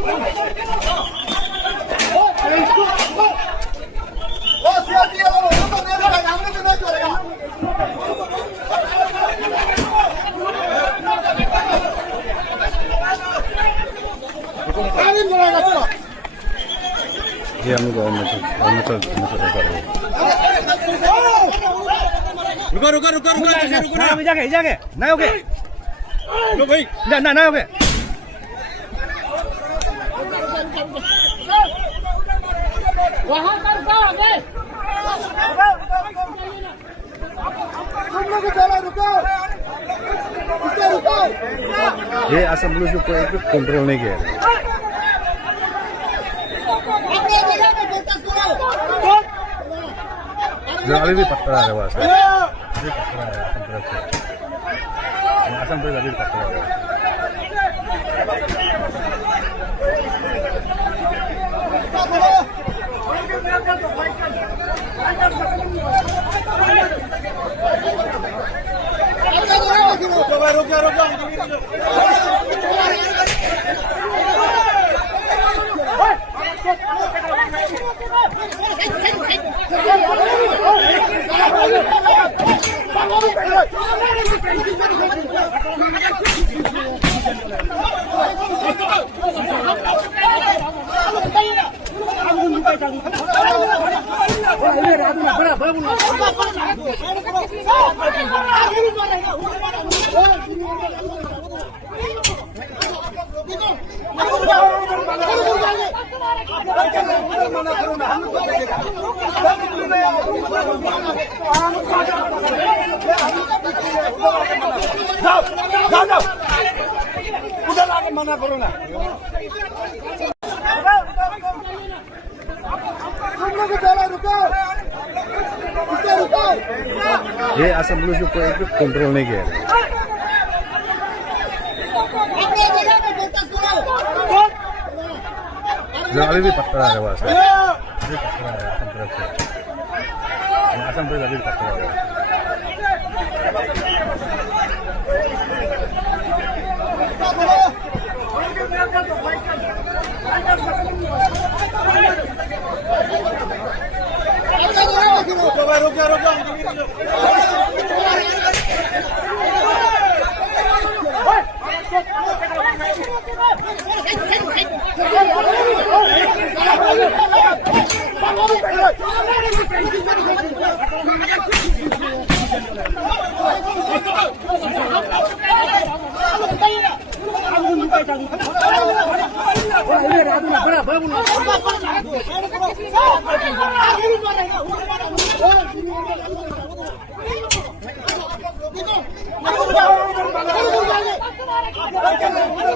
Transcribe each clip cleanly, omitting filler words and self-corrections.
ये हम गवर्नमेंट रुको रुको रुको रुको रुको जाके जाके ना ओके रुको भाई ना ना ना ओके वहां पर जाओ आगे तुम लोग चलो रुको रुको ये असम पुलिस को कोई कंट्रोल नहीं किया अभी भी पत्थर आ रहा है वहां से अभी पत्थर आ रहा है असम पुलिस से असम पुलिस अभी पत्थर आ रहा है उधर आके मना करो ना तुम लोग चलो रुको रुको ये असम पुलिस को कोई कंट्रोल नहीं किया अभी भी पत्थर आ रहा है वहां से अभी पत्थर आ रहा है असम पुलिस से असम पुलिस अभी पत्थर आ रहा है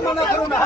मना करो ना